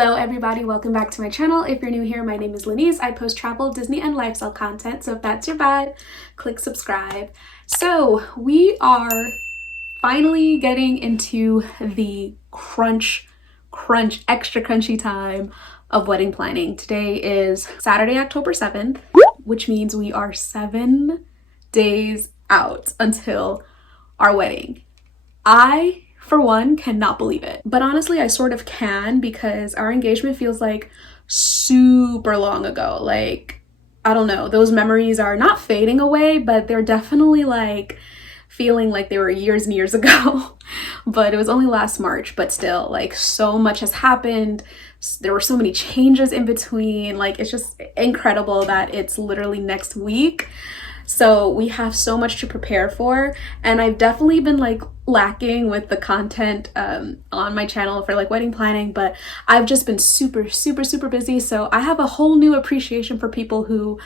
Hello everybody, welcome back to my channel. If you're new here, my name is Lenise. I post travel, Disney, and lifestyle content, so if that's your vibe, click subscribe. So we are finally getting into the extra crunchy time of wedding planning. Today is Saturday, October 7th, which means we are 7 days out until our wedding. I, for one, cannot believe it. But honestly, I sort of can, because our engagement feels like super long ago. Like, I don't know, those memories are not fading away, but they're definitely like feeling like they were years and years ago. But it was only last March, but still, like, so much has happened. There were so many changes in between. Like, it's just incredible that it's literally next week. So we have so much to prepare for, and I've definitely been like lacking with the content on my channel for like wedding planning, but I've just been super busy. So I have a whole new appreciation for people who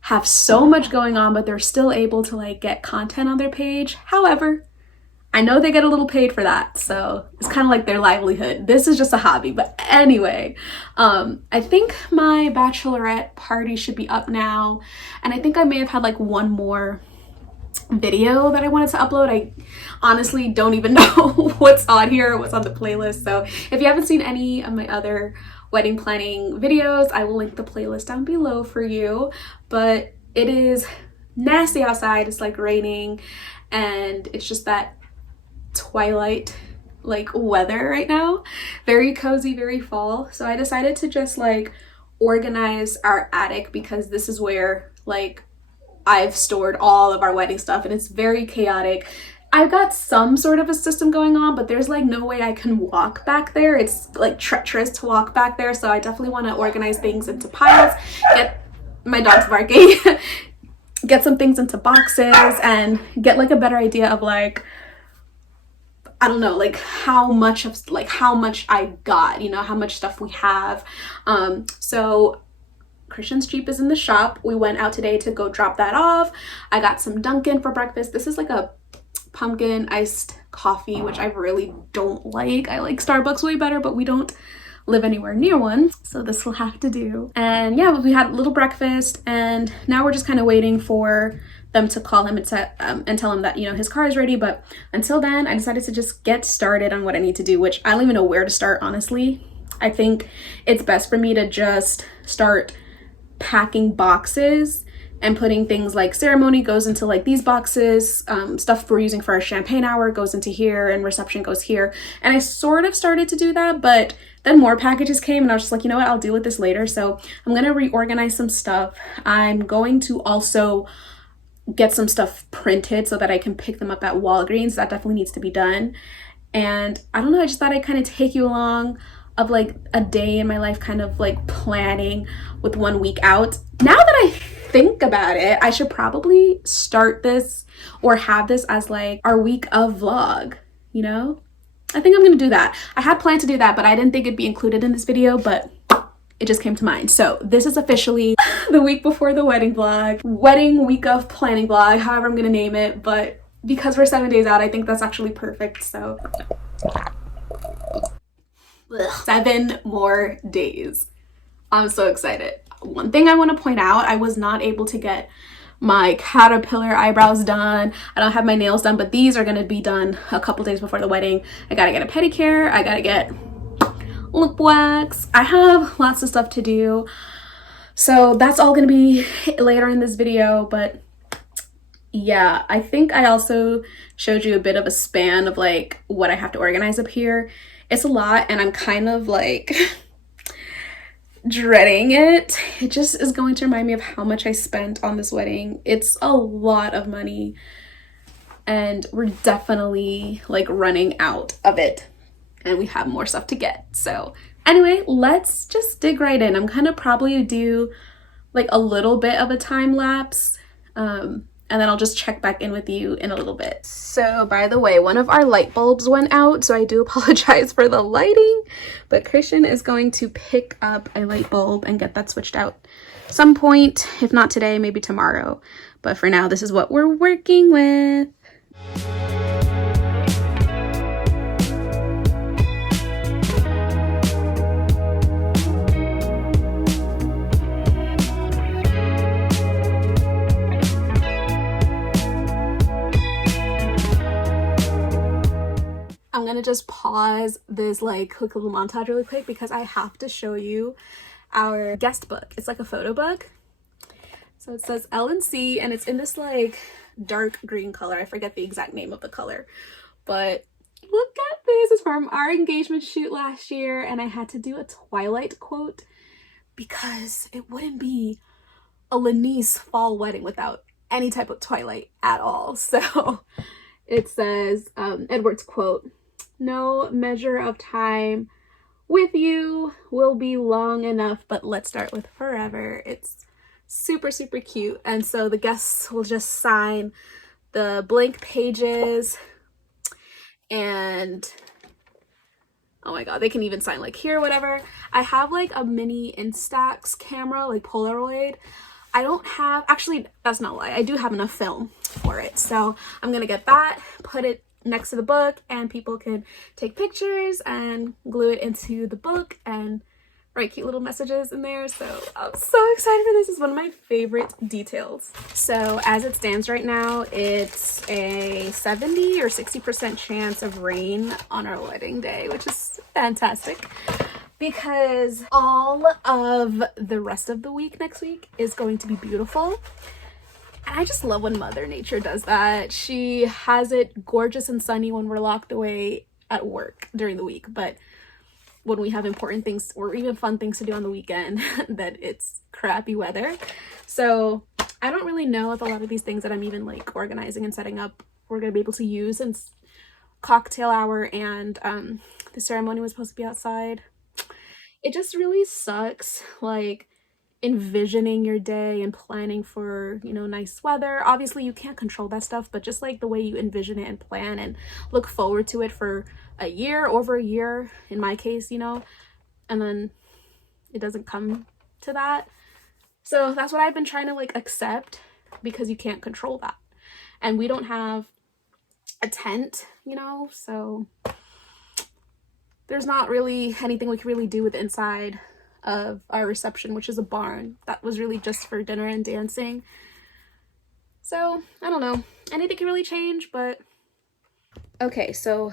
have so much going on, but they're still able to like get content on their page. However, I know they get a little paid for that, so it's kind of like their livelihood. This is just a hobby. But anyway, I think my bachelorette party should be up now, and I think I may have had like one more video that I wanted to upload. I honestly don't even know what's on here, what's on the playlist. So if you haven't seen any of my other wedding planning videos, I will link the playlist down below for you. But it is nasty outside. It's like raining, and it's just that twilight like weather right now. Very cozy, very fall. So I decided to just like organize our attic, because this is where like I've stored all of our wedding stuff, and it's very chaotic. I've got some sort of a system going on, but there's like no way I can walk back there. It's like treacherous to walk back there. So I definitely want to organize things into piles, get my dog's barking, get some things into boxes, and get like a better idea of like, I don't know, like how much I got, you know, how much stuff we have. So Christian's Jeep is in the shop. We went out today to go drop that off. I got some Dunkin' for breakfast. This is like a pumpkin iced coffee, which I really don't like. I like Starbucks way better, but we don't live anywhere near one, so this will have to do. And yeah, we had a little breakfast, and now we're just kind of waiting for them to call him and tell him that, you know, his car is ready. But until then, I decided to just get started on what I need to do, which I don't even know where to start, honestly. I think it's best for me to just start packing boxes and putting things like ceremony goes into like these boxes, stuff we're using for our champagne hour goes into here, and reception goes here. And I sort of started to do that, but then more packages came, and I was just like, you know what, I'll deal with this later. So I'm gonna reorganize some stuff. I'm going to also get some stuff printed so that I can pick them up at Walgreens. That definitely needs to be done. And I don't know, I just thought I'd kind of take you along of like a day in my life, kind of like planning with 1 week out. Now that I think about it, I should probably start this or have this as like our week of vlog, you know? I think I'm gonna do that. I had planned to do that, but I didn't think it'd be included in this video, but it just came to mind. So this is officially the week before the wedding vlog, wedding week of planning vlog, however I'm gonna name it. But because we're 7 days out, I think that's actually perfect. So 7 more days. I'm so excited. One thing I want to point out, I was not able to get my caterpillar eyebrows done. I don't have my nails done, but these are going to be done a couple days before the wedding. I gotta get a pedicure. I gotta get lip wax. I have lots of stuff to do. So that's all going to be later in this video. But yeah, I think I also showed you a bit of a span of like what I have to organize up here. It's a lot, and I'm kind of like dreading it. It just is going to remind me of how much I spent on this wedding. It's a lot of money, and we're definitely like running out of it, and we have more stuff to get. So anyway, let's just dig right in. I'm gonna probably do like a little bit of a time lapse, and then I'll just check back in with you in a little bit. So by the way, one of our light bulbs went out, so I do apologize for the lighting, but Christian is going to pick up a light bulb and get that switched out some point. If not today, maybe tomorrow. But for now, this is what we're working with. gonna just pause this like quick little montage really quick because I have to show you our guest book. It's like a photo book. So it says L&C and it's in this like dark green color. I forget the exact name of the color, but look at this. It's from our engagement shoot last year, and I had to do a Twilight quote because it wouldn't be a Lanice fall wedding without any type of Twilight at all. So it says Edward's quote, "No measure of time with you will be long enough, but let's start with forever." It's super, super cute. And so the guests will just sign the blank pages, and oh my god, they can even sign like here, whatever. I have like a mini Instax camera, like Polaroid. I don't have, actually, that's not why. I do have enough film for it. So I'm gonna get that, put it next to the book, and people can take pictures and glue it into the book and write cute little messages in there. So I'm so excited for this. It's one of my favorite details. So as it stands right now, it's a 70 or 60% chance of rain on our wedding day, which is fantastic because all of the rest of the week next week is going to be beautiful. And I just love when Mother Nature does that. She has it gorgeous and sunny when we're locked away at work during the week, but when we have important things or even fun things to do on the weekend, that it's crappy weather. So I don't really know if a lot of these things that I'm even like organizing and setting up we're gonna be able to use, since cocktail hour and the ceremony was supposed to be outside. It just really sucks, like envisioning your day and planning for, you know, nice weather. Obviously you can't control that stuff, but just like the way you envision it and plan and look forward to it for a year, over a year in my case, you know, and then it doesn't come to that. So that's what I've been trying to like accept, because you can't control that. And we don't have a tent, you know, so there's not really anything we can really do with the inside of our reception, which is a barn that was really just for dinner and dancing. So I don't know, anything can really change. But okay, so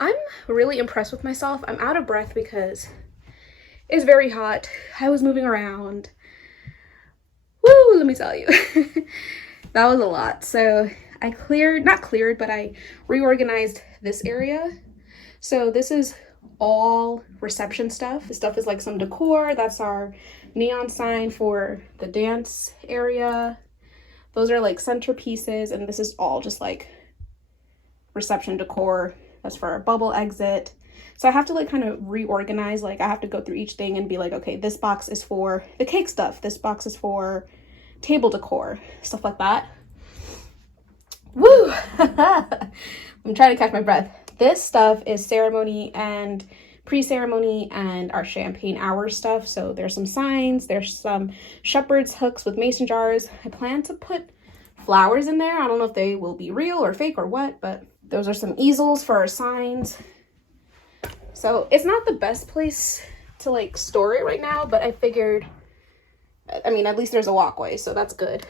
I'm really impressed with myself. I'm out of breath because it's very hot. I was moving around. Woo, let me tell you. That was a lot. So I but I reorganized this area. So this is all reception stuff. This stuff is like some decor. That's our neon sign for the dance area. Those are like centerpieces, and this is all just like reception decor. That's for our bubble exit. So I have to like kind of reorganize. Like I have to go through each thing and be like, okay, this box is for the cake stuff. This box is for table decor, stuff like that. Woo! I'm trying to catch my breath. This stuff is ceremony and pre-ceremony and our champagne hour stuff. So there's some signs, there's some shepherd's hooks with mason jars. I plan to put flowers in there. I don't know if they will be real or fake or what, but those are some easels for our signs. So it's not the best place to like store it right now, but I figured, I mean, at least there's a walkway, so that's good.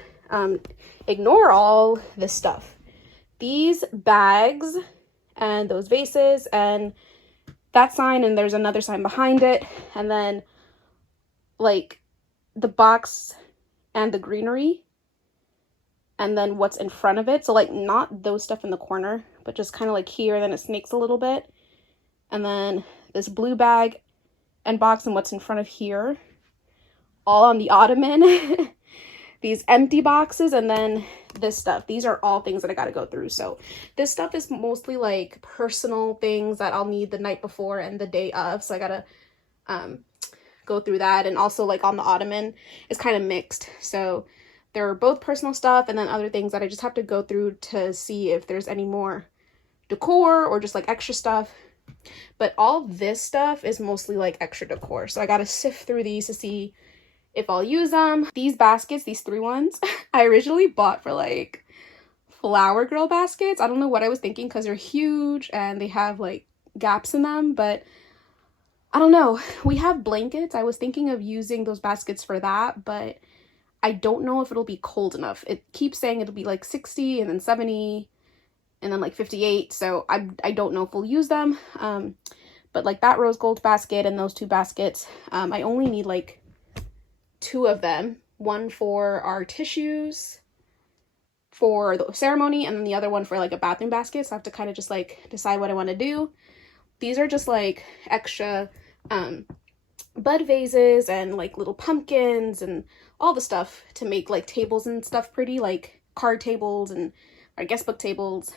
Ignore all this stuff. These bags and those vases and that sign, and there's another sign behind it, and then like the box and the greenery, and then what's in front of it. So like not those stuff in the corner, but just kind of like here, then it snakes a little bit, and then this blue bag and box and what's in front of here, all on the ottoman. These empty boxes, and then this stuff. These are all things that I got to go through. So this stuff is mostly like personal things that I'll need the night before and the day of. So I got to go through that. And also like on the ottoman is kind of mixed. So they're both personal stuff and then other things that I just have to go through to see if there's any more decor or just like extra stuff. But all this stuff is mostly like extra decor. So I got to sift through these to see if I'll use them. These baskets, these 3 ones, I originally bought for like flower girl baskets. I don't know what I was thinking because they're huge and they have like gaps in them, but I don't know. We have blankets. I was thinking of using those baskets for that, but I don't know if it'll be cold enough. It keeps saying it'll be like 60 and then 70 and then like 58. So I don't know if we'll use them. But like that rose gold basket and those 2 baskets, I only need like 2 of them. One for our tissues for the ceremony, and then the other one for like a bathroom basket. So I have to kind of just like decide what I want to do. These are just like extra bud vases and like little pumpkins and all the stuff to make like tables and stuff pretty, like card tables and our guest book tables,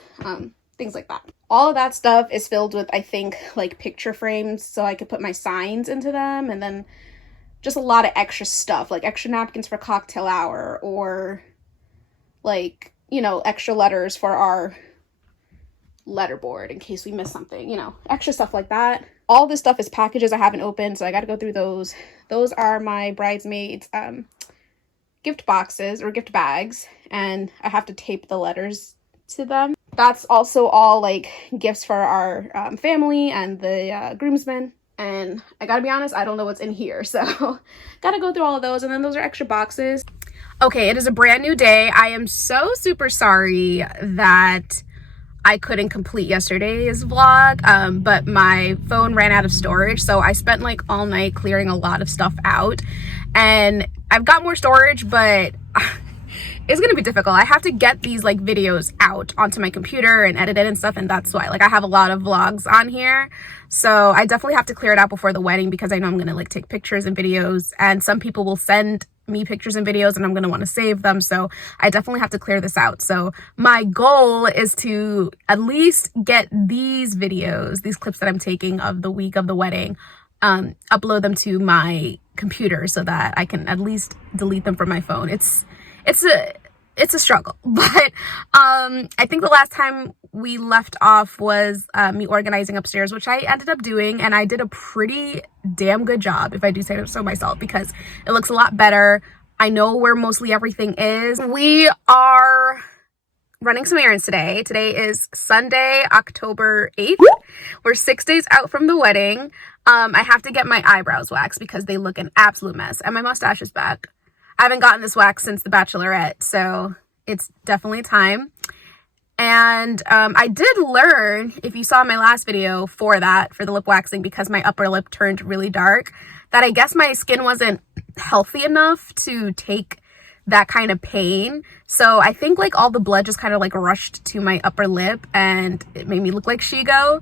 things like that. All of that stuff is filled with, I think, like picture frames so I could put my signs into them, and then just a lot of extra stuff, like extra napkins for cocktail hour, or like, you know, extra letters for our letterboard in case we miss something, you know, extra stuff like that. All this stuff is packages I haven't opened, so I got to go through those. Those are my bridesmaids gift boxes or gift bags, and I have to tape the letters to them. That's also all like gifts for our family and the groomsmen. And I gotta be honest, I don't know what's in here, so gotta go through all of those. And then those are extra boxes. Okay, it is a brand new day. I am so super sorry that I couldn't complete yesterday's vlog, but my phone ran out of storage, so I spent like all night clearing a lot of stuff out, and I've got more storage, but it's gonna be difficult. I have to get these like videos out onto my computer and edit it and stuff, and that's why like I have a lot of vlogs on here, so I definitely have to clear it out before the wedding, because I know I'm gonna like take pictures and videos, and some people will send me pictures and videos and I'm gonna want to save them, so I definitely have to clear this out. So my goal is to at least get these videos, these clips that I'm taking of the week of the wedding, upload them to my computer so that I can at least delete them from my phone. It's a struggle, but I think the last time we left off was me organizing upstairs, which I ended up doing, and I did a pretty damn good job, if I do say so myself, because it looks a lot better. I know where mostly everything is. We are running some errands today. Today is Sunday, October 8th. We're 6 days out from the wedding. I have to get my eyebrows waxed because they look an absolute mess, and my mustache is back. I haven't gotten this wax since the Bachelorette, so it's definitely time. And I did learn, if you saw my last video for the lip waxing, because my upper lip turned really dark, that I guess my skin wasn't healthy enough to take that kind of pain. So I think like all the blood just kind of like rushed to my upper lip and it made me look like Shigo.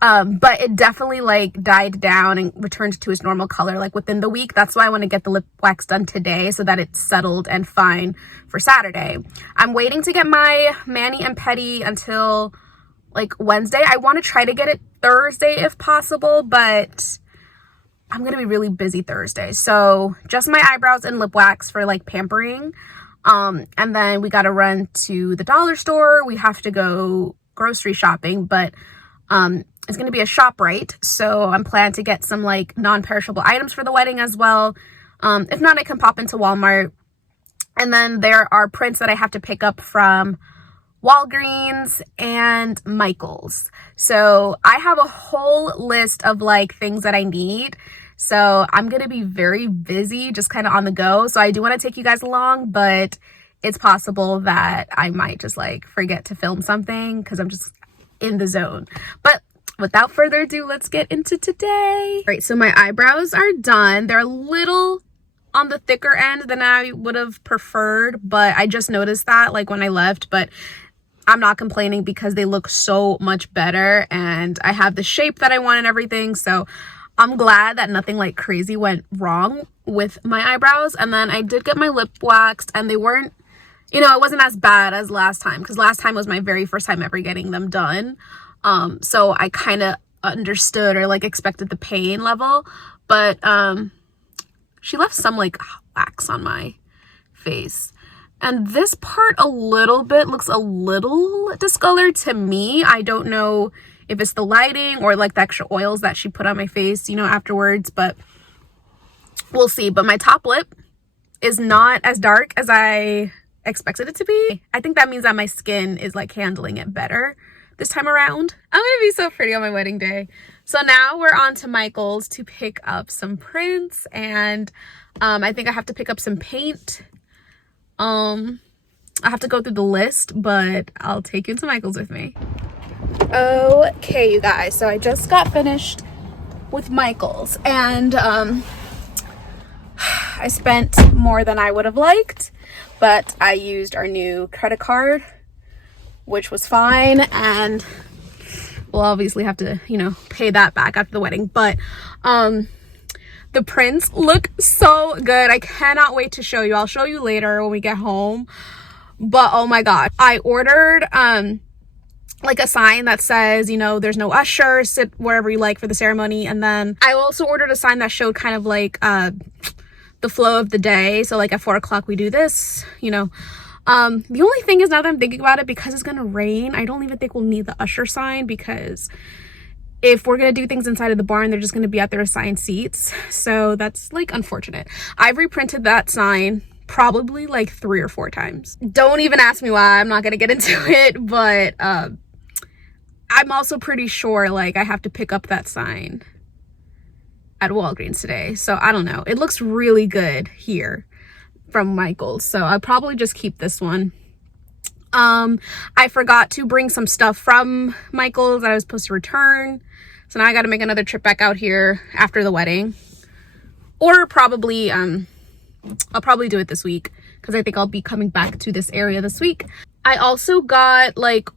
But it definitely like died down and returned to its normal color like within the week. That's why I want to get the lip wax done today so that it's settled and fine for Saturday. I'm waiting to get my mani and pedi until like Wednesday. I want to try to get it Thursday if possible, but I'm going to be really busy Thursday. So just my eyebrows and lip wax for like pampering. And then we got to run to the dollar store. We have to go grocery shopping, but it's going to be a ShopRite, so I'm planning to get some like non-perishable items for the wedding as well. If not, I can pop into Walmart. And then there are prints that I have to pick up from Walgreens and Michael's. So I have a whole list of like things that I need. So I'm going to be very busy, just kind of on the go. So I do want to take you guys along, but it's possible that I might just like forget to film something because I'm just in the zone. But without further ado, let's get into today. All right, so my eyebrows are done. They're a little on the thicker end than I would have preferred, but I just noticed that like when I left, but I'm not complaining because they look so much better and I have the shape that I want and everything. So I'm glad that nothing like crazy went wrong with my eyebrows. And then I did get my lip waxed and they weren't, you know, it wasn't as bad as last time because last time was my very first time ever getting them done. So I kind of understood or like expected the pain level, but she left some like wax on my face. And this part a little bit looks a little discolored to me. I don't know if it's the lighting or like the extra oils that she put on my face, you know, afterwards, but we'll see. But my top lip is not as dark as I expected it to be. I think that means that my skin is like handling it better this time around. I'm gonna be so pretty on my wedding day. So now we're on to Michael's to pick up some prints and I think I have to pick up some paint. I have to go through the list, but I'll take you to Michael's with me. Okay, you guys, so I just got finished with Michael's, and I spent more than I would have liked, but I used our new credit card, which was fine, and we'll obviously have to, you know, pay that back after the wedding. But the prints look so good. I cannot wait to show you. I'll show you later when we get home. But oh my god, I ordered like a sign that says, you know, there's no usher, sit wherever you like for the ceremony. And then I also ordered a sign that showed kind of like the flow of the day. So like at 4 o'clock we do this, you know. The only thing is, now that I'm thinking about it, because it's gonna rain, I don't even think we'll need the usher sign, because if we're gonna do things inside of the barn, they're just gonna be at their assigned seats. So that's like unfortunate. I've reprinted that sign probably like 3 or 4 times. Don't even ask me why. I'm not gonna get into it, but I'm also pretty sure like I have to pick up that sign at Walgreens today. So I don't know. It looks really good here from Michael's, so I'll probably just keep this one. I forgot to bring some stuff from Michael's that I was supposed to return, so now I got to make another trip back out here after the wedding, or probably I'll probably do it this week, because I think I'll be coming back to this area this week. I also got like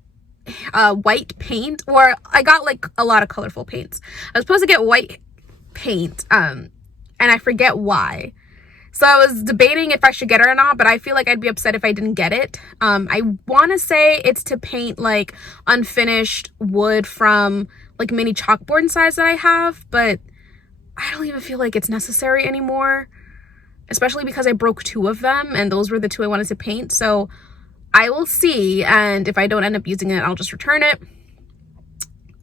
white paint, or I got like a lot of colorful paints. I was supposed to get white paint, and I forget why. So I was debating if I should get it or not, but I feel like I'd be upset if I didn't get it. I want to say it's to paint like unfinished wood from like mini chalkboard size that I have, but I don't even feel like it's necessary anymore, especially because I broke 2 of them, and those were the 2 I wanted to paint. So I will see, and if I don't end up using it, I'll just return it.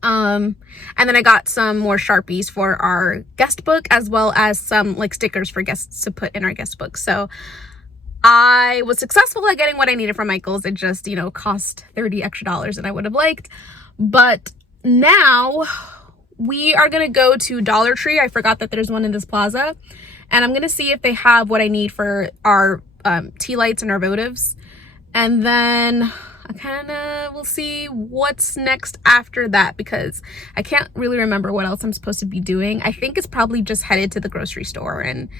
And then I got some more Sharpies for our guest book, as well as some like stickers for guests to put in our guest book. So I was successful at getting what I needed from Michael's. It just, you know, cost $30 extra than I would have liked. But now we are going to go to Dollar Tree. I forgot that there's one in this plaza, and I'm going to see if they have what I need for our tea lights and our votives. And then I kind of will see what's next after that, because I can't really remember what else I'm supposed to be doing. I think it's probably just headed to the grocery store and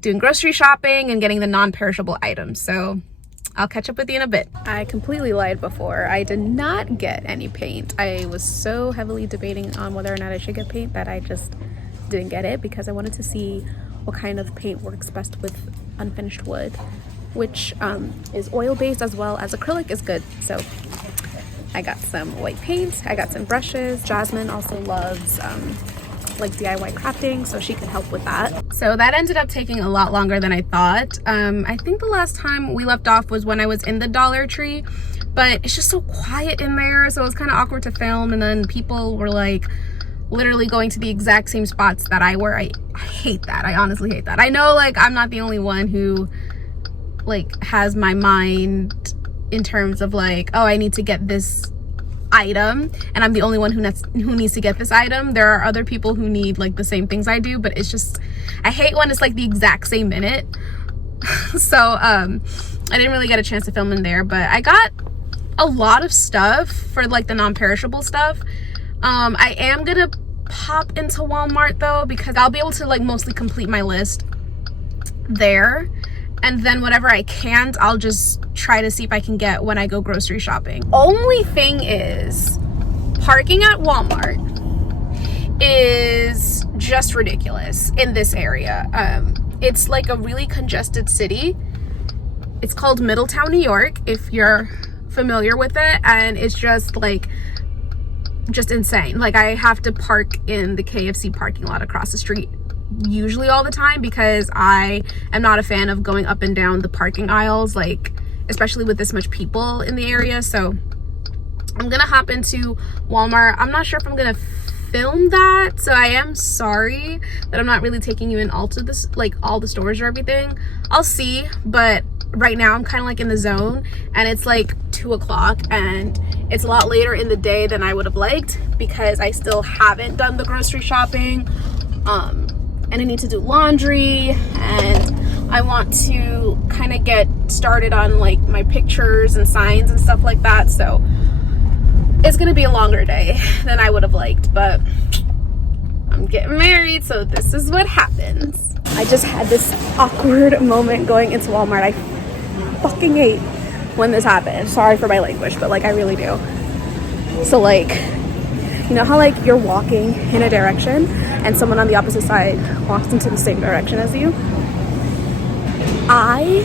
doing grocery shopping and getting the non-perishable items. So I'll catch up with you in a bit. I completely lied before. I did not get any paint. I was so heavily debating on whether or not I should get paint that I just didn't get it, because I wanted to see what kind of paint works best with unfinished wood, which is oil-based as well as acrylic is good. So I got some white paint, I got some brushes. Jasmine also loves like DIY crafting, so she could help with that. So that ended up taking a lot longer than I thought. I think the last time we left off was when I was in the Dollar Tree, but it's just so quiet in there, so it was kind of awkward to film, and then people were like literally going to the exact same spots that I were. I hate that. I honestly hate that. I know like I'm not the only one who like has my mind in terms of like, oh, I need to get this item, and I'm the only one who needs to get this item. There are other people who need like the same things I do, but it's just, I hate when it's like the exact same minute. So I didn't really get a chance to film in there, but I got a lot of stuff for like the non-perishable stuff. I am gonna pop into Walmart though, because I'll be able to like mostly complete my list there. And then whatever I can't, I'll just try to see if I can get when I go grocery shopping. Only thing is, parking at Walmart is just ridiculous in this area. It's like a really congested city. It's called Middletown, New York, if you're familiar with it. And it's just like, just insane. Like I have to park in the KFC parking lot across the street usually all the time, because I am not a fan of going up and down the parking aisles, like especially with this much people in the area. So I'm gonna hop into Walmart. I'm not sure if I'm gonna film that, so I am sorry that I'm not really taking you in all to this, like all the stores or everything. I'll see, but right now I'm kind of like in the zone, and it's like 2 o'clock, and it's a lot later in the day than I would have liked, because I still haven't done the grocery shopping. and I need to do laundry, and I want to kind of get started on like my pictures and signs and stuff like that. So it's gonna be a longer day than I would have liked, but I'm getting married, so this is what happens. I just had this awkward moment going into Walmart. I fucking hate when this happens. Sorry for my language, but like I really do. So like, you know how like you're walking in a direction and someone on the opposite side walks into the same direction as you? I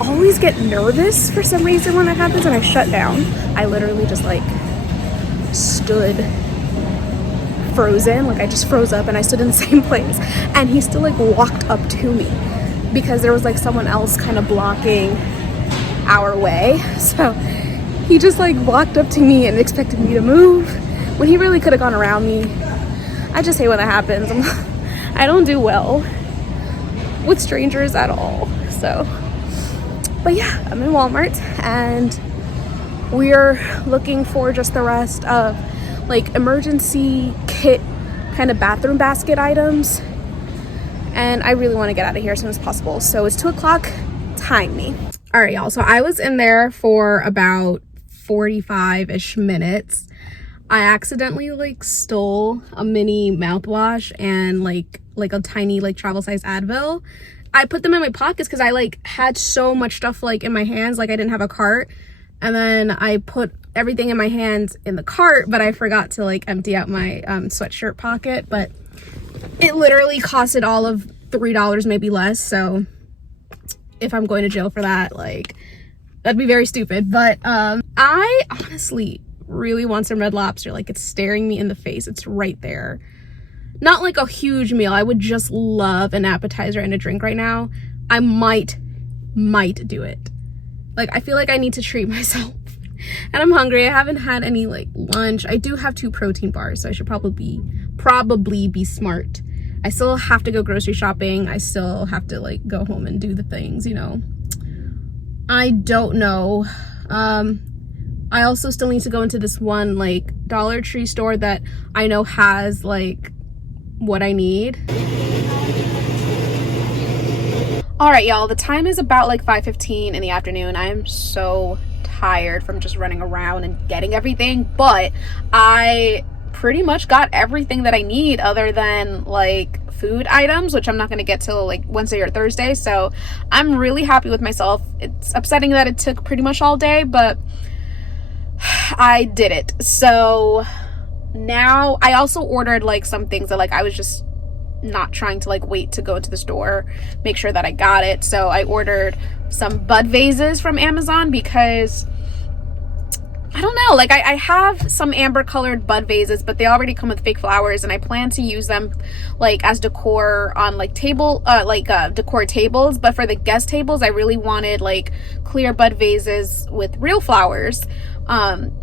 always get nervous for some reason when that happens, and I shut down. I literally just like stood frozen, like I just froze up and I stood in the same place, and he still like walked up to me because there was like someone else kind of blocking our way. So he just like walked up to me and expected me to move when he really could have gone around me. I just hate when that happens. I don't do well with strangers at all. So, but yeah, I'm in Walmart and we're looking for just the rest of like emergency kit kind of bathroom basket items, and I really want to get out of here as soon as possible. So it's 2 o'clock. Time me. All right, y'all, so I was in there for about 45-ish minutes. I accidentally like stole a mini mouthwash and like a tiny like travel size Advil. I put them in my pockets because I like had so much stuff like in my hands, like I didn't have a cart, and then I put everything in my hands in the cart, but I forgot to like empty out my sweatshirt pocket. But it literally costed all of $3, maybe less. So if I'm going to jail for that, like that'd be very stupid. But I honestly really want some Red Lobster. Like it's staring me in the face. It's right there. Not like a huge meal. I would just love an appetizer and a drink right now. I might do it. Like I feel like I need to treat myself. And I'm hungry. I haven't had any like lunch. I do have 2 protein bars, so I should probably be smart. I still have to go grocery shopping. I still have to like go home and do the things, you know. I don't know. I also still need to go into this one like Dollar Tree store that I know has like what I need. All right, y'all, the time is about like 5:15 in the afternoon. I am so tired from just running around and getting everything, but I pretty much got everything that I need other than like food items, which I'm not going to get till like Wednesday or Thursday. So I'm really happy with myself. It's upsetting that it took pretty much all day, but I did it. So now I also ordered like some things that like I was just not trying to like wait to go to the store, make sure that I got it. So I ordered some bud vases from Amazon because I don't know, like I have some amber colored bud vases, but they already come with fake flowers, and I plan to use them like as decor on like decor tables. But for the guest tables, I really wanted like clear bud vases with real flowers.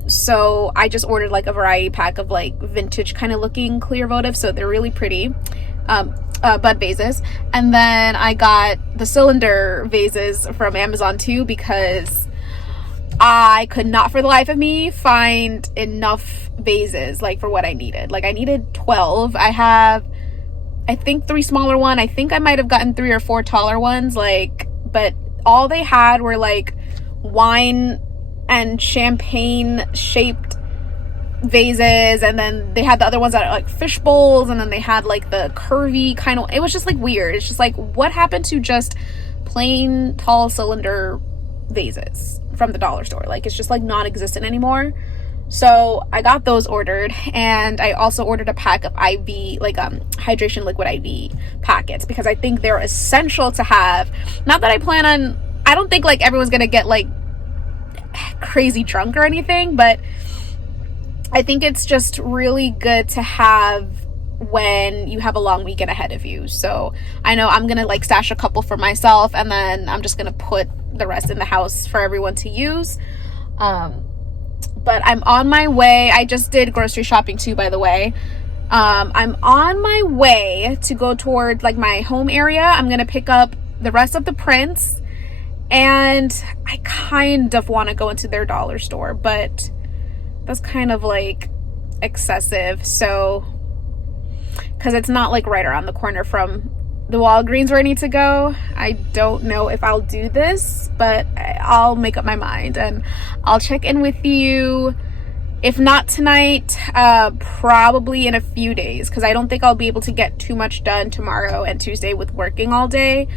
So I just ordered like a variety pack of like vintage kind of looking clear votive, so they're really pretty bud vases. And then I got the cylinder vases from Amazon too, because I could not for the life of me find enough vases like for what I needed. Like I needed 12. I have I think 3 smaller ones. I think I might have gotten 3 or 4 taller ones, like, but all they had were like wine and champagne shaped vases, and then they had the other ones that are like fish bowls, and then they had like the curvy kind of, it was just like weird. It's just like, what happened to just plain tall cylinder vases from the dollar store? Like it's just like non-existent anymore. So I got those ordered, and I also ordered a pack of IV, like hydration liquid IV packets, because I think they're essential to have. Not that I plan on, I don't think like everyone's gonna get like crazy drunk or anything, but I think it's just really good to have when you have a long weekend ahead of you. So I know I'm gonna like stash a couple for myself, and then I'm just gonna put the rest in the house for everyone to use. But I'm on my way. I just did grocery shopping too, by the way. I'm on my way to go toward like my home area. I'm gonna pick up the rest of the prints, and I kind of want to go into their dollar store, but that's kind of like excessive. So because it's not like right around the corner from the Walgreens where I need to go. I don't know if I'll do this, but I'll make up my mind and I'll check in with you. If not tonight, probably in a few days, because I don't think I'll be able to get too much done tomorrow and Tuesday with working all day,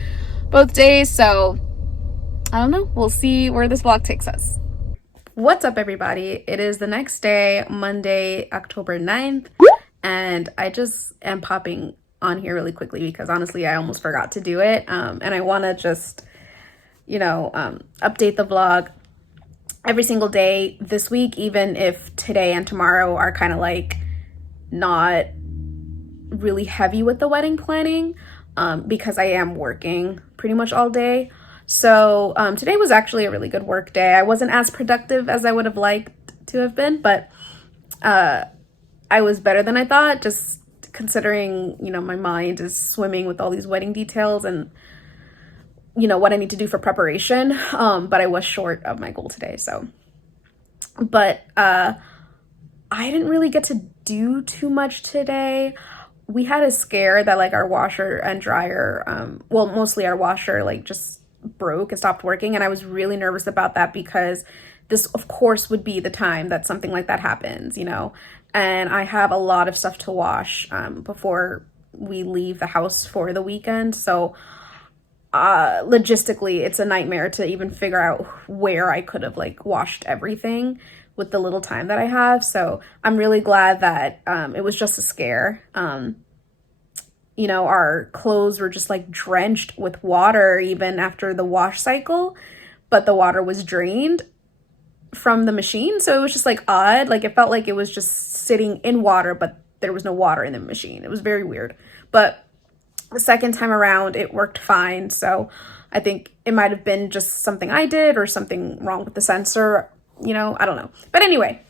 both days. So I don't know. We'll see where this vlog takes us. What's up, everybody? It is the next day, Monday, October 9th, and I just am popping on here really quickly because honestly, I almost forgot to do it. And I want to just, update the vlog every single day this week, even if today and tomorrow are kind of like not really heavy with the wedding planning, because I am working pretty much all day. So today was actually a really good work day. I wasn't as productive as I would have liked to have been, but I was better than I thought, just considering, my mind is swimming with all these wedding details and what I need to do for preparation. But I was short of my goal today. But I didn't really get to do too much today. We had a scare that like our washer and dryer, mostly our washer, like just broke and stopped working. And I was really nervous about that because this of course would be the time that something like that happens, and I have a lot of stuff to wash, before we leave the house for the weekend. So logistically it's a nightmare to even figure out where I could have like washed everything with the little time that I have. So I'm really glad that it was just a scare. Our clothes were just like drenched with water even after the wash cycle, but the water was drained from the machine. So it was just like odd. Like it felt like it was just sitting in water, but there was no water in the machine. It was very weird. But the second time around, it worked fine. So I think it might have been just something I did or something wrong with the sensor, I don't know. But anyway,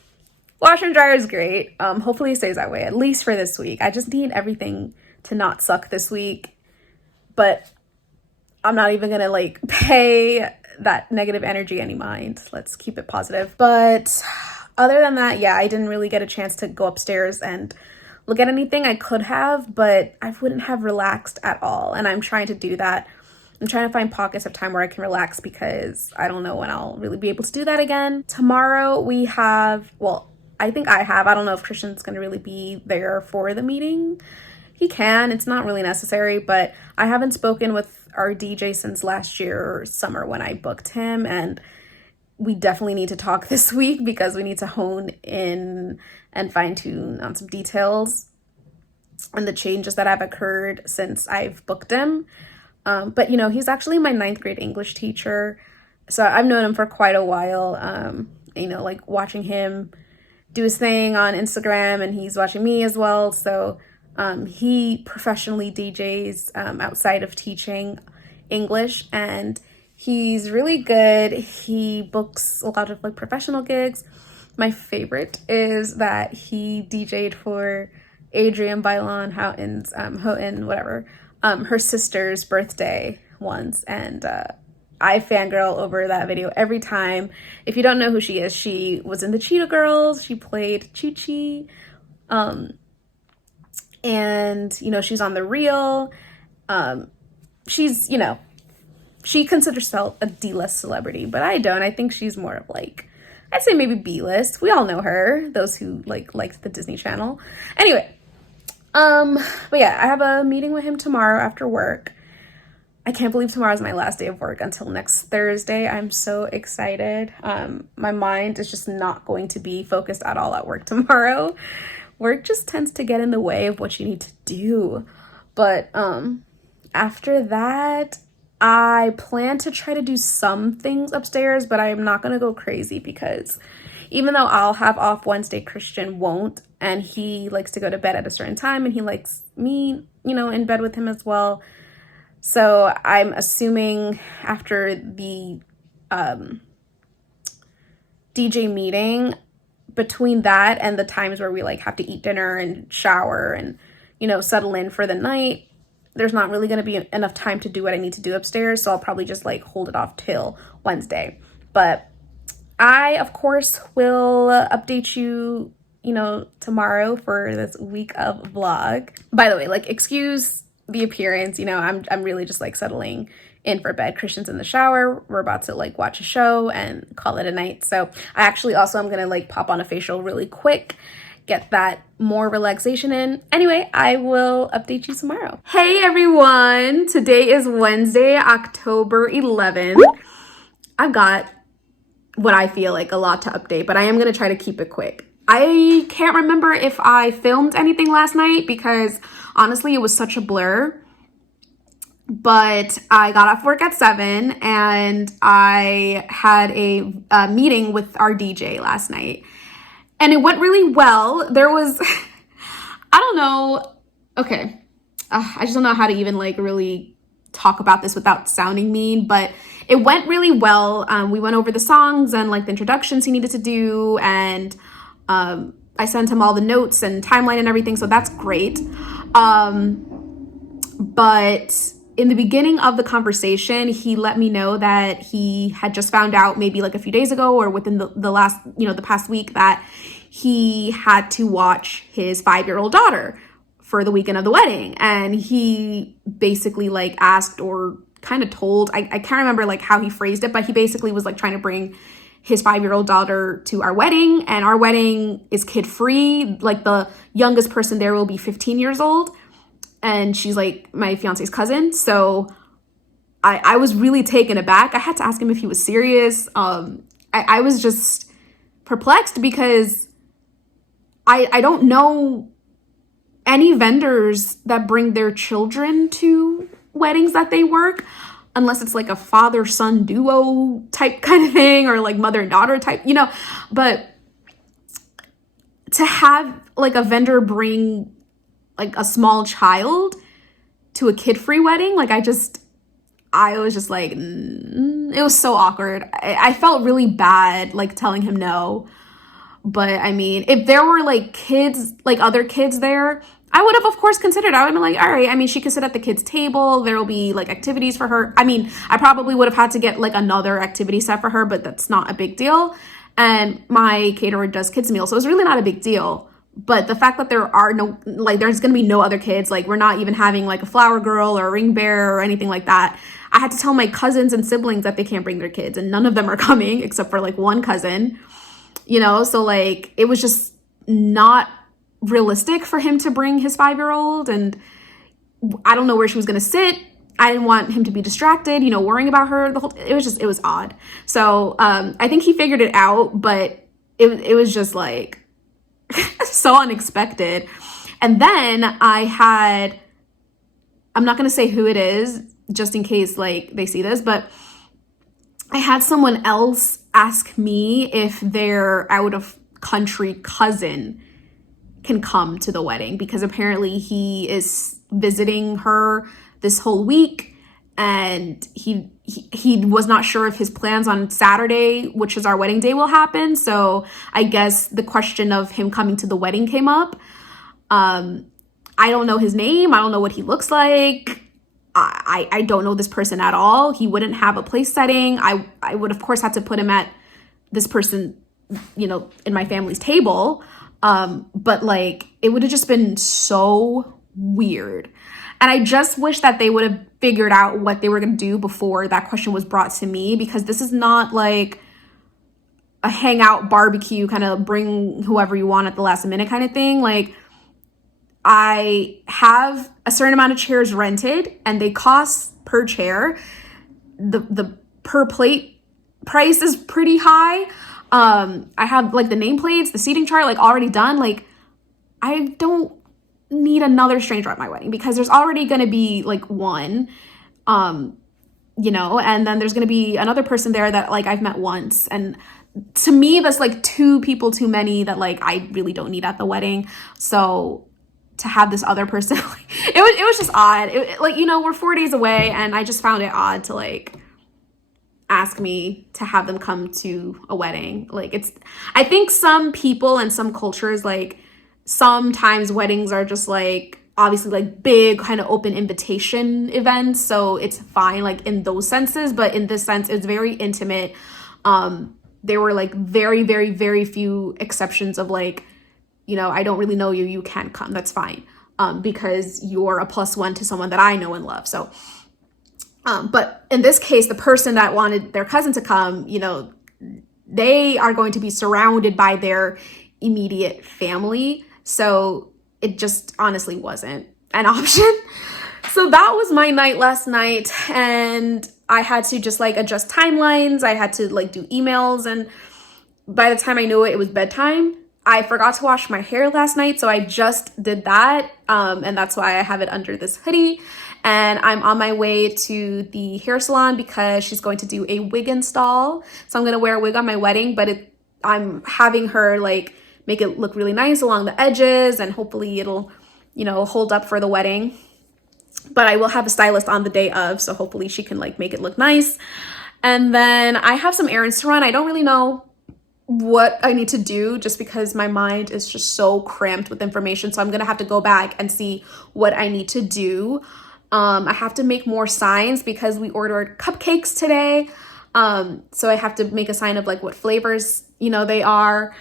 washer and dryer is great. Hopefully it stays that way, at least for this week. I just need everything to not suck this week. But I'm not even going to like pay that negative energy any mind. Let's keep it positive. But other than that, yeah, I didn't really get a chance to go upstairs and look at anything. I could have, but I wouldn't have relaxed at all. And I'm trying to do that. I'm trying to find pockets of time where I can relax because I don't know when I'll really be able to do that again. Tomorrow we have, I think I don't know if Christian's going to really be there for the meeting. He can, it's not really necessary, but I haven't spoken with our DJ since last year summer when I booked him, and we definitely need to talk this week because we need to hone in and fine tune on some details and the changes that have occurred since I've booked him. But he's actually my 9th grade English teacher. So I've known him for quite a while, like watching him do his thing on Instagram, and he's watching me as well. So he professionally DJs outside of teaching English, and he's really good. He books a lot of like professional gigs. My favorite is that he DJ'd for Adrienne Bailon Houghton's, her sister's birthday once, and I fangirl over that video every time. If you don't know who she is, she was in the Cheetah Girls. She played Chi-Chi. And, she's on The Real. She's, she considers herself a D-list celebrity, but I don't. I think she's more of like, I'd say maybe B-list. We all know her, those who liked the Disney Channel. Anyway, but yeah, I have a meeting with him tomorrow after work. I can't believe tomorrow's my last day of work until next Thursday. I'm so excited. My mind is just not going to be focused at all at work tomorrow. Work just tends to get in the way of what you need to do. But after that, I plan to try to do some things upstairs, but I am not going to go crazy because even though I'll have off Wednesday, Christian won't. And he likes to go to bed at a certain time, and he likes me, in bed with him as well. So I'm assuming after the DJ meeting, between that and the times where we have to eat dinner and shower and, settle in for the night, there's not really going to be enough time to do what I need to do upstairs. So I'll probably just hold it off till Wednesday. But I, of course, will update you, tomorrow for this week of vlog. By the way, like, excuse the appearance, I'm really just like settling in for bed. Christian's in the shower. We're about to like watch a show and call it a night. So I actually also am gonna like pop on a facial really quick, get that more relaxation in. Anyway, I will update you tomorrow. Hey everyone, today is Wednesday, October 11th. I've got what I feel like a lot to update, but I am gonna try to keep it quick. I can't remember if I filmed anything last night because honestly, it was such a blur. But I got off work at 7 and I had a meeting with our DJ last night. And it went really well. There was, I don't know. Okay. I just don't know how to even like really talk about this without sounding mean, but it went really well. We went over the songs and like the introductions he needed to do. And I sent him all the notes and timeline and everything. So that's great. But in the beginning of the conversation, he let me know that he had just found out maybe like a few days ago or within the last, the past week that he had to watch his 5-year-old daughter for the weekend of the wedding. And he basically like asked or kind of told, I can't remember like how he phrased it, but he basically was like trying to bring his 5-year-old daughter to our wedding, and our wedding is kid-free. Like the youngest person there will be 15 years old. And she's like my fiance's cousin. So I was really taken aback. I had to ask him if he was serious. I was just perplexed because I don't know any vendors that bring their children to weddings that they work, unless it's like a father-son duo type kind of thing or like mother and daughter type, But to have like a vendor bring like a small child to a kid-free wedding, like I was just like, it was so awkward. I felt really bad like telling him no. But I mean, if there were like kids, like other kids there, I would have of course considered. I would have been like, all right, I mean, she could sit at the kids' table. There will be like activities for her. I mean, I probably would have had to get like another activity set for her, but that's not a big deal. And my caterer does kids' meals, so it's really not a big deal. But the fact that there are no, like, there's going to be no other kids, like, we're not even having, like, a flower girl or a ring bearer or anything like that. I had to tell my cousins and siblings that they can't bring their kids, and none of them are coming except for, like, one cousin, So, like, it was just not realistic for him to bring his 5-year-old, and I don't know where she was going to sit. I didn't want him to be distracted, worrying about her. It was odd. So, I think he figured it out, but it was just, like, so unexpected. And then I'm not going to say who it is just in case like they see this, but I had someone else ask me if their out of country cousin can come to the wedding because apparently he is visiting her this whole week, and he was not sure if his plans on Saturday, which is our wedding day, will happen. So I guess the question of him coming to the wedding came up. I don't know his name. I don't know what he looks like. I don't know this person at all. He wouldn't have a place setting. I would of course have to put him at this person, in my family's table. But like, it would have just been so weird. And I just wish that they would have figured out what they were going to do before that question was brought to me, because this is not like a hangout barbecue kind of bring whoever you want at the last minute kind of thing. Like, I have a certain amount of chairs rented and they cost per chair. The per plate price is pretty high. I have like the nameplates, the seating chart, like already done. Like, I don't need another stranger at my wedding because there's already going to be like one, and then there's going to be another person there that like I've met once. And to me, that's like 2 people too many that like I really don't need at the wedding. So to have this other person, like, it was just odd. We're 4 days away, and I just found it odd to like ask me to have them come to a wedding. Like, I think some people and some cultures, like, sometimes weddings are just like obviously like big kind of open invitation events, so it's fine like in those senses, but in this sense it's very intimate. There were like very, very, very few exceptions of like you know, I don't really know you, you can't come, that's fine. Because you're a +1 to someone that I know and love. So, but in this case, the person that wanted their cousin to come, you know, they are going to be surrounded by their immediate family. So it just honestly wasn't an option. So that was my night last night. And I had to just like adjust timelines. I had to like do emails. And by the time I knew it, it was bedtime. I forgot to wash my hair last night, so I just did that. And that's why I have it under this hoodie. And I'm on my way to the hair salon because she's going to do a wig install. So I'm going to wear a wig on my wedding, but I'm having her like make it look really nice along the edges, and hopefully it'll, you know, hold up for the wedding. But I will have a stylist on the day of, so hopefully she can like make it look nice. And then I have some errands to run. I don't really know what I need to do just because my mind is just so cramped with information. So I'm gonna have to go back and see what I need to do. I have to make more signs because we ordered cupcakes today. So I have to make a sign of like what flavors, you know, they are.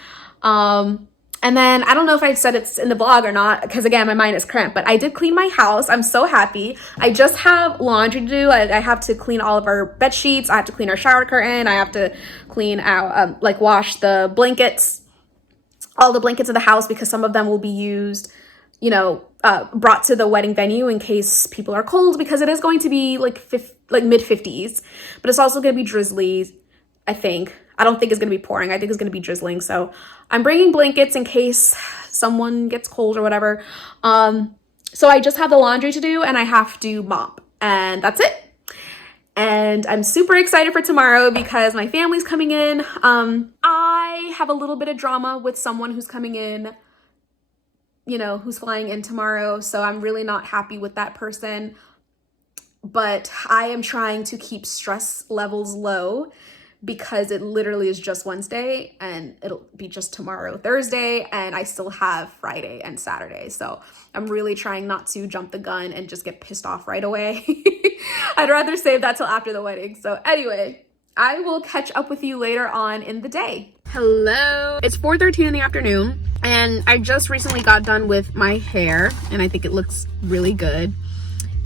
And then I don't know if I said it's in the vlog or not, because again, my mind is cramped, but I did clean my house. I'm so happy. I just have laundry to do. I have to clean all of our bed sheets. I have to clean our shower curtain. I have to clean out, like wash the blankets, all the blankets of the house, because some of them will be used, you know, brought to the wedding venue in case people are cold, because it is going to be like mid 50s, but it's also going to be drizzly, I think. I don't think it's going to be pouring. I think it's going to be drizzling. So I'm bringing blankets in case someone gets cold or whatever. So I just have the laundry to do and I have to mop, and that's it. And I'm super excited for tomorrow because my family's coming in. I have a little bit of drama with someone who's coming in, you know, who's flying in tomorrow. So I'm really not happy with that person. But I am trying to keep stress levels low, because it literally is just Wednesday and it'll be just tomorrow, Thursday, and I still have Friday and Saturday. So I'm really trying not to jump the gun and just get pissed off right away. I'd rather save that till after the wedding. So anyway, I will catch up with you later on in the day. Hello. It's 4:13 in the afternoon and I just recently got done with my hair and I think it looks really good.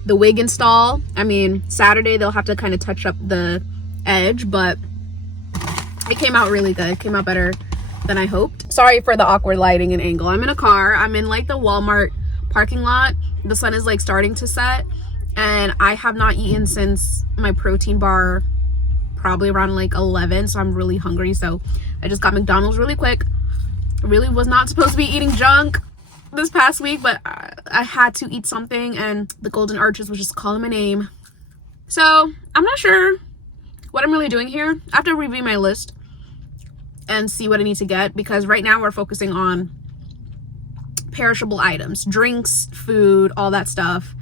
The wig install, I mean, Saturday they'll have to kind of touch up the edge, but it came out really good. It came out better than I hoped. Sorry for the awkward lighting and angle. I'm in a car. I'm in like the Walmart parking lot. The sun is like starting to set and I have not eaten since my protein bar, probably around like 11. So I'm really hungry. So I just got McDonald's really quick. I really was not supposed to be eating junk this past week, but I had to eat something and the Golden Arches was just calling my name. So I'm not sure what I'm really doing here. I have to review my list and see what I need to get, because right now we're focusing on perishable items, drinks, food, all that stuff.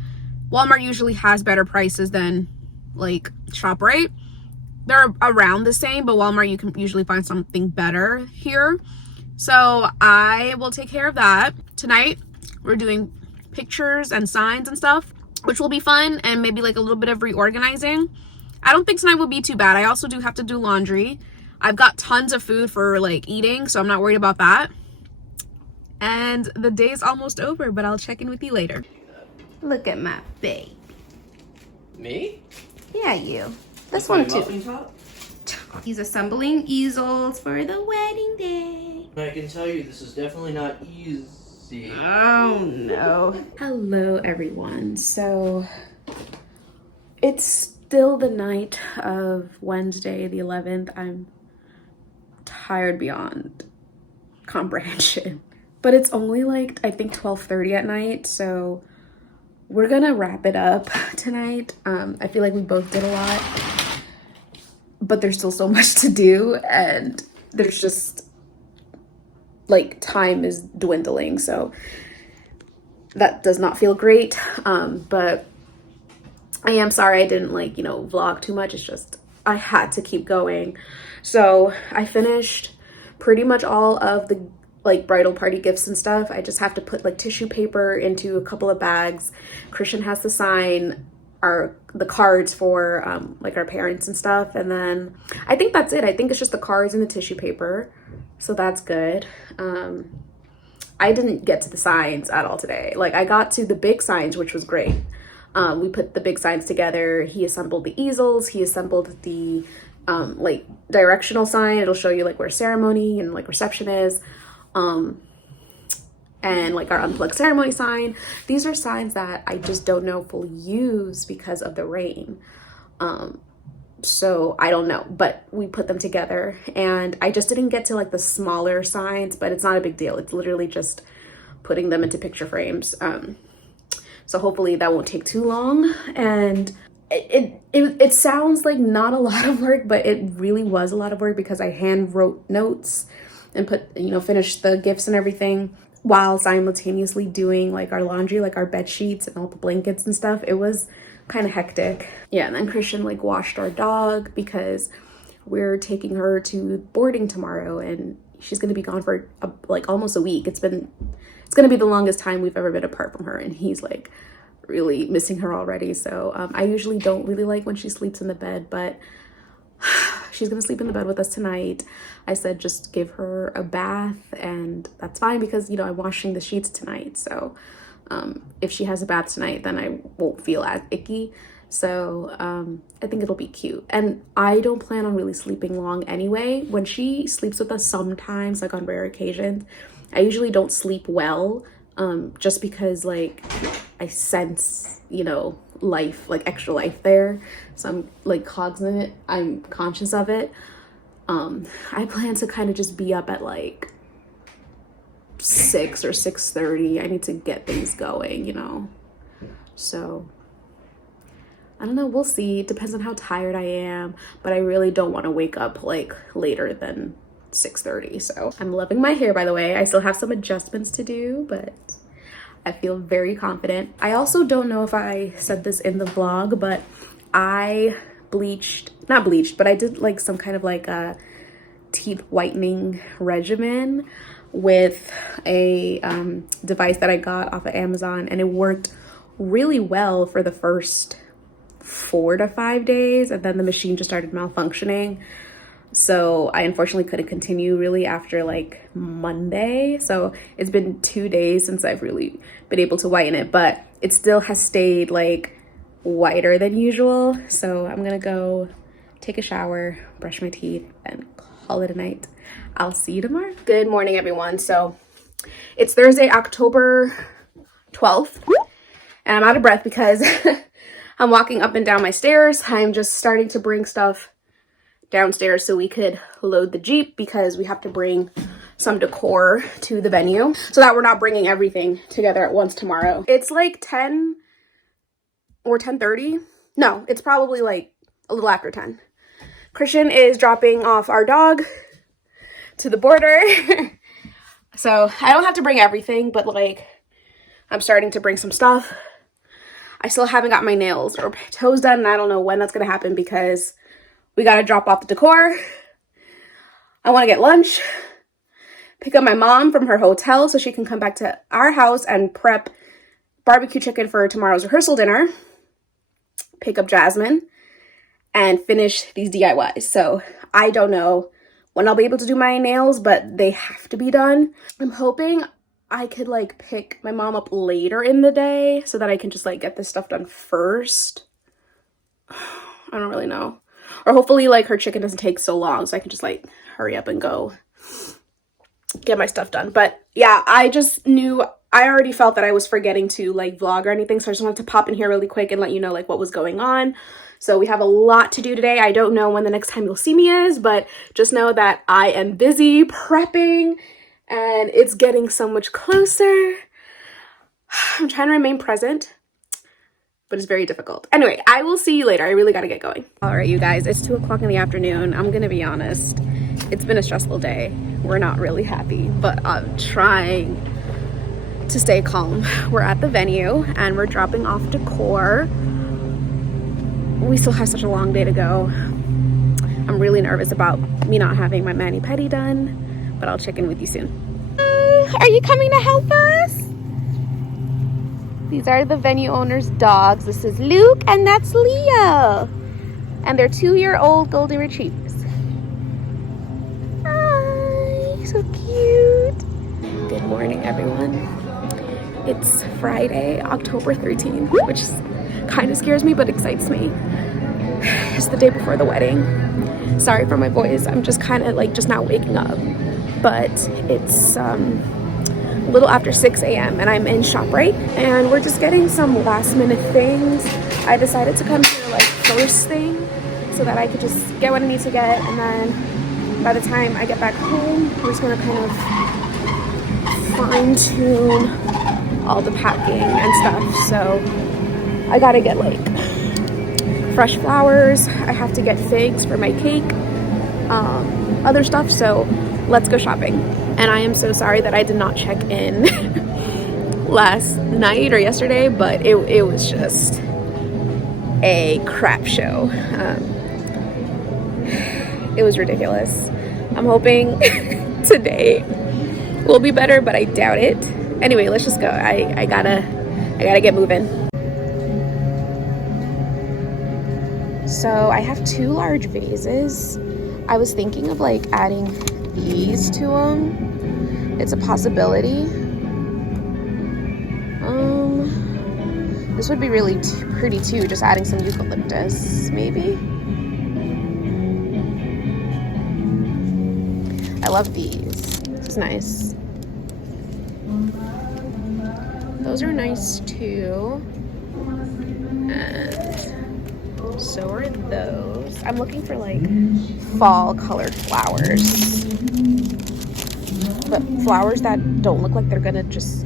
Walmart usually has better prices than like ShopRite. They're around the same, but Walmart you can usually find something better here. So I will take care of that. Tonight we're doing pictures and signs and stuff, which will be fun, and maybe like a little bit of reorganizing. I don't think tonight will be too bad. I also do have to do laundry. I've got tons of food for like eating, so I'm not worried about that. And the day's almost over, but I'll check in with you later. Look at my babe. Me? Yeah, you. This one too. Muffin top? He's assembling easels for the wedding day. I can tell you this is definitely not easy. Oh no. Hello everyone. So it's still the night of Wednesday the 11th. I'm tired beyond comprehension, but it's only like I think 12:30 at night, so we're gonna wrap it up tonight. I feel like we both did a lot, but there's still so much to do and there's just like time is dwindling, so that does not feel great. But I am sorry I didn't like, you know, vlog too much. It's just I had to keep going. So I finished pretty much all of the like bridal party gifts and stuff. I just have to put like tissue paper into a couple of bags. Christian has to sign the cards for like our parents and stuff, and then I think that's it. I think it's just the cards and the tissue paper, so that's good. I didn't get to the signs at all today. Like, I got to the big signs, which was great. We put the big signs together. He assembled the easels. He assembled the like directional sign. It'll show you like where ceremony and like reception is. And like our unplugged ceremony sign. These are signs that I just don't know if we'll use because of the rain. So I don't know, but we put them together, and I just didn't get to like the smaller signs, but it's not a big deal. It's literally just putting them into picture frames. So hopefully that won't take too long. And it sounds like not a lot of work, but it really was a lot of work because I hand wrote notes and put, you know, finished the gifts and everything while simultaneously doing like our laundry, like our bed sheets and all the blankets and stuff. It was kind of hectic. Yeah, and then Christian like washed our dog because we're taking her to boarding tomorrow, and she's gonna be gone for like almost a week. It's gonna be the longest time we've ever been apart from her, and he's like really missing her already. So I usually don't really like when she sleeps in the bed, but she's gonna sleep in the bed with us tonight. I said just give her a bath, and that's fine because, you know, I'm washing the sheets tonight. So if she has a bath tonight, then I won't feel as icky. So I think it'll be cute. And I don't plan on really sleeping long anyway. When she sleeps with us sometimes, like on rare occasions, I usually don't sleep well, just because like I sense, you know, life, like extra life there. So I'm like cognizant, I'm conscious of it. I plan to kind of just be up at like 6 or 6:30. I need to get things going, you know. So I don't know, we'll see. It depends on how tired I am, but I really don't want to wake up like later than 6:30. So I'm loving my hair, by the way. I still have some adjustments to do, but I feel very confident. I also don't know if I said this in the vlog, but I not bleached, but I did like some kind of like a teeth whitening regimen with a device that I got off of Amazon, and it worked really well for the first 4 to 5 days, and then the machine just started malfunctioning. So I unfortunately couldn't continue really after like Monday. So it's been 2 days since I've really been able to whiten it, but it still has stayed like whiter than usual. So I'm gonna go take a shower, brush my teeth, and call it a night. I'll see you tomorrow. Good morning, everyone. So it's Thursday, October 12th, and I'm out of breath because I'm walking up and down my stairs. I'm just starting to bring stuff downstairs so we could load the Jeep, because we have to bring some decor to the venue so that we're not bringing everything together at once tomorrow. It's like 10 or 10:30. No, it's probably like a little after 10. Christian is dropping off our dog to the border. So I don't have to bring everything, but like I'm starting to bring some stuff. I still haven't got my nails or toes done, and I don't know when that's gonna happen because we gotta drop off the decor. I wanna get lunch, pick up my mom from her hotel so she can come back to our house and prep barbecue chicken for tomorrow's rehearsal dinner, pick up Jasmine, and finish these DIYs. So I don't know when I'll be able to do my nails, but they have to be done. I'm hoping I could like pick my mom up later in the day so that I can just like get this stuff done first. I don't really know. Or hopefully like her chicken doesn't take so long so I can just like hurry up and go get my stuff done. But yeah, I already felt that I was forgetting to like vlog or anything, so I just wanted to pop in here really quick and let you know like what was going on. So we have a lot to do today. I don't know when the next time you'll see me is, but just know that I am busy prepping and it's getting so much closer. I'm trying to remain present, but it's very difficult. Anyway, I will see you later. I really gotta get going. All right, you guys, it's 2 o'clock in the afternoon. I'm gonna be honest. It's been a stressful day. We're not really happy, but I'm trying to stay calm. We're at the venue and we're dropping off decor. We still have such a long day to go. I'm really nervous about me not having my mani-pedi done, but I'll check in with you soon. Are you coming to help us? These are the venue owner's dogs. This is Luke and that's Leo. And they're 2-year-old golden retrievers. Hi, so cute. Good morning, everyone. It's Friday, October 13th, which kind of scares me but excites me. It's the day before the wedding. Sorry for my voice, I'm just kind of like just now waking up. But it's a little after 6 a.m. and I'm in ShopRite and we're just getting some last minute things. I decided to come here like first thing so that I could just get what I need to get, and then by the time I get back home, we're just gonna kind of fine tune all the packing and stuff. So I gotta get like fresh flowers, I have to get figs for my cake, other stuff, so let's go shopping. And I am so sorry that I did not check in last night or yesterday, but it was just a crap show. It was ridiculous. I'm hoping today will be better, but I doubt it. Anyway, let's just go. I gotta get moving. So I have 2 large vases. I was thinking of like adding these to them. It's a possibility. This would be really pretty too, just adding some eucalyptus maybe. I love these. This is nice. Those are nice too. And so are those. I'm looking for like fall colored flowers. But flowers that don't look like they're gonna just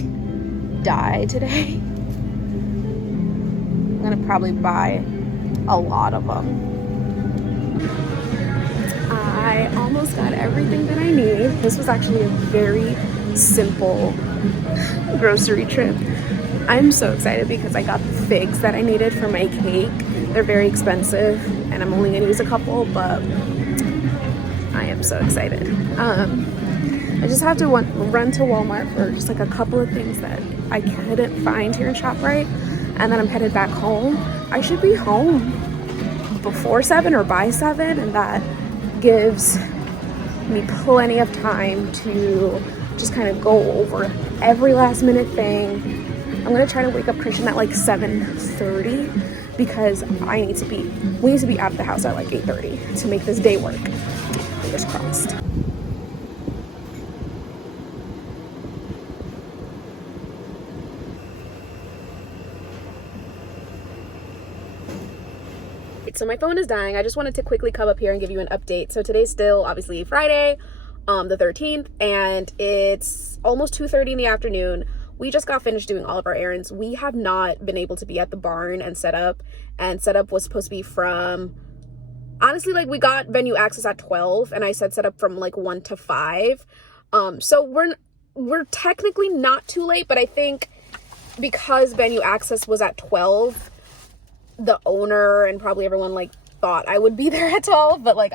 die today. I'm gonna probably buy a lot of them. I almost got everything that I need. This was actually a very simple grocery trip. I'm so excited because I got the figs that I needed for my cake. They're very expensive and I'm only gonna use a couple, but I am so excited. I just have to run to Walmart for just like a couple of things that I couldn't find here in ShopRite, and then I'm headed back home. I should be home before 7 or by 7, and that gives me plenty of time to just kind of go over every last minute thing. I'm gonna try to wake up Christian at like 7:30 because we need to be out of the house at like 8:30 to make this day work. Fingers crossed. So my phone is dying. I just wanted to quickly come up here and give you an update. So today's still obviously Friday, the 13th, and it's almost 2:30 in the afternoon. We just got finished doing all of our errands. We have not been able to be at the barn and set up was supposed to be from, honestly, like we got venue access at 12 and I said set up from like 1 to 5. So we're technically not too late, but I think because venue access was at 12, the owner and probably everyone like thought I would be there at 12, but like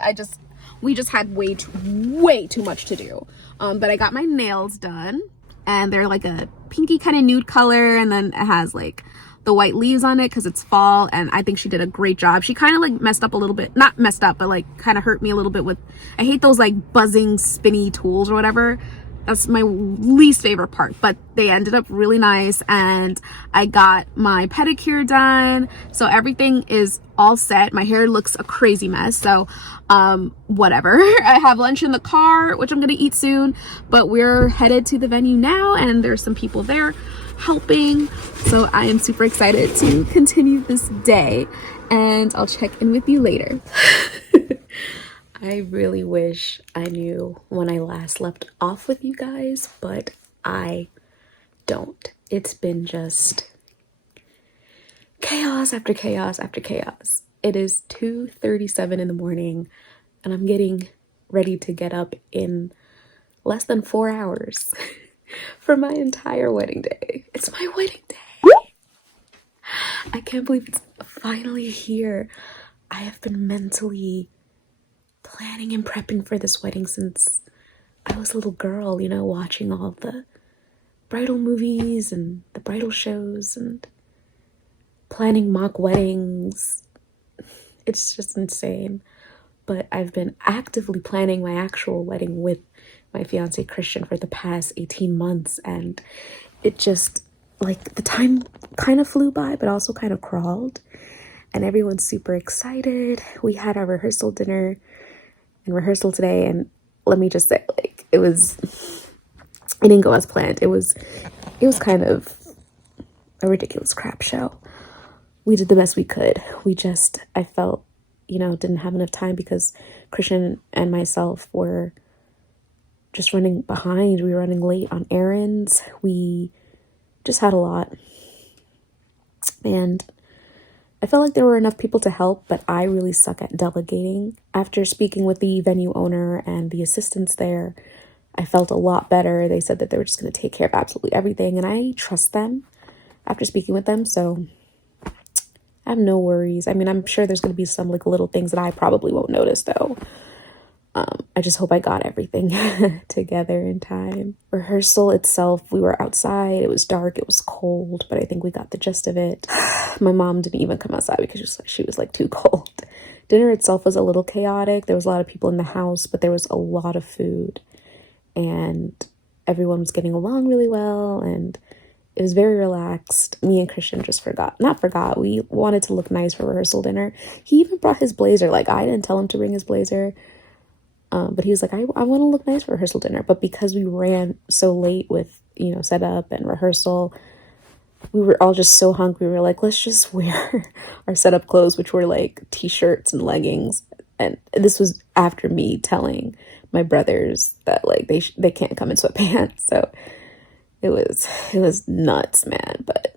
we just had way too much to do. But I got my nails done and they're like a pinky kind of nude color, and then it has like the white leaves on it because it's fall, and I think she did a great job. She kind of like messed up a little bit, not messed up, but like kind of hurt me a little bit with, I hate those like buzzing spinny tools or whatever. That's my least favorite part, but they ended up really nice, and I got my pedicure done, so everything is all set. My hair looks a crazy mess, so whatever. I have lunch in the car, which I'm gonna eat soon, but we're headed to the venue now, and there's some people there helping, so I am super excited to continue this day, and I'll check in with you later. I really wish I knew when I last left off with you guys, but I don't. It's been just chaos after chaos after chaos. It is 2:37 in the morning and I'm getting ready to get up in less than 4 hours for my entire wedding day. It's my wedding day. I can't believe it's finally here. I have been mentally planning and prepping for this wedding since I was a little girl, you know, watching all the bridal movies and the bridal shows and planning mock weddings. It's just insane. But I've been actively planning my actual wedding with my fiance Christian for the past 18 months, and it just, like, the time kind of flew by, but also kind of crawled, and everyone's super excited. We had our rehearsal dinner and rehearsal today, and let me just say, like, it didn't go as planned. It was kind of a ridiculous crap show. We did the best we could. I felt, didn't have enough time because Christian and myself were just running behind. We were running late on errands. We just had a lot. And I felt like there were enough people to help, but I really suck at delegating. After speaking with the venue owner and the assistants there, I felt a lot better. They said that they were just going to take care of absolutely everything, and I trust them after speaking with them, so I have no worries. I mean, I'm sure there's going to be some like little things that I probably won't notice though. I just hope I got everything together in time. Rehearsal itself, we were outside. It was dark. It was cold, but I think we got the gist of it. My mom didn't even come outside because she was like too cold. Dinner itself was a little chaotic. There was a lot of people in the house, but there was a lot of food, and everyone was getting along really well, and it was very relaxed. Me and Christian just we wanted to look nice for rehearsal dinner. He even brought his blazer. Like, I didn't tell him to bring his blazer. But he was like, I want to look nice for rehearsal dinner. But because we ran so late with, setup and rehearsal, we were all just so hungry. We were like, let's just wear our setup clothes, which were like t-shirts and leggings. And this was after me telling my brothers that like they can't come in sweatpants. So it was nuts, man. But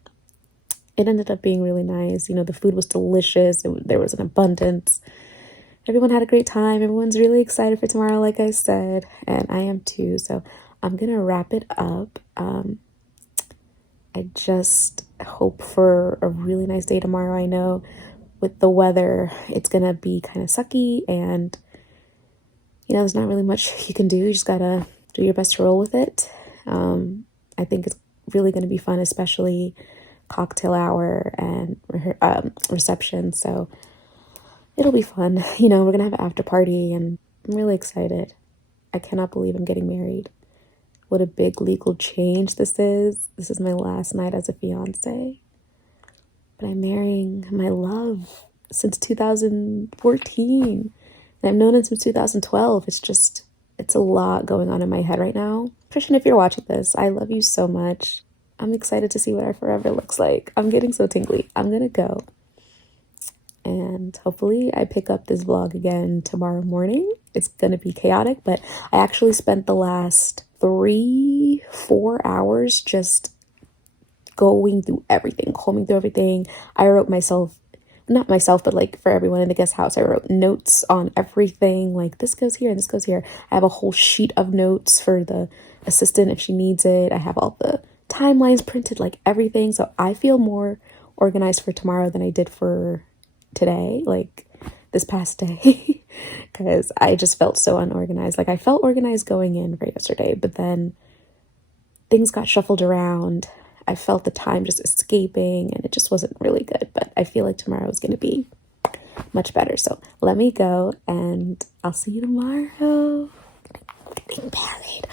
it ended up being really nice. The food was delicious. There was an abundance. Everyone had a great time. Everyone's really excited for tomorrow, like I said, and I am too. So I'm gonna wrap it up. I just hope for a really nice day tomorrow. I know with the weather, it's gonna be kind of sucky, and there's not really much you can do. You just gotta do your best to roll with it. I think it's really gonna be fun, especially cocktail hour and reception. So it'll be fun. We're gonna have an after party, and I'm really excited. I cannot believe I'm getting married. What a big legal change this is. This is my last night as a fiance. But I'm marrying my love since 2014. And I've known him since 2012. It's a lot going on in my head right now. Christian, if you're watching this, I love you so much. I'm excited to see what our forever looks like. I'm getting so tingly. I'm gonna go. And hopefully I pick up this vlog again tomorrow morning. It's gonna be chaotic, but I actually spent the last 3-4 hours just going through everything, combing through everything. I wrote not myself, but like for everyone in the guest house, I wrote notes on everything. Like, this goes here and this goes here. I have a whole sheet of notes for the assistant if she needs it. I have all the timelines printed, like everything. So I feel more organized for tomorrow than I did for today, like this past day, because I just felt so unorganized. Like, I felt organized going in for yesterday, but then things got shuffled around. I felt the time just escaping, and it just wasn't really good. But I feel like tomorrow is going to be much better. So let me go, and I'll see you tomorrow. I'm getting married.